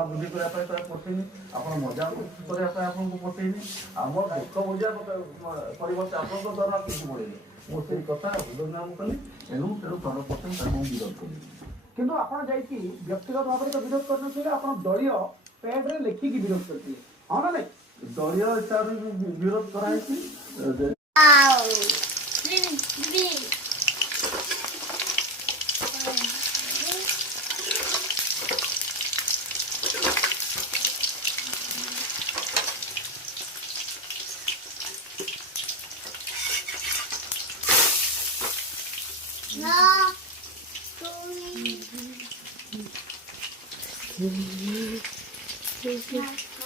दरमा वृद्धि करने पठेनि आप मजा करने आपको पठेनि आम दुख बुझा परिवर्ते आपको दरमा किसी बढ़ेनि मुझे कथा हृदयंगम कली तेणु तेणु 100% विरोध कली किंतु आपण जाइए व्यक्तिगत भाव में तो विरोध करते आप दलीय पैड रे लेखिकी विरोध करते हाँ ना नहीं दलीय हिसाब से विरोध कराई No.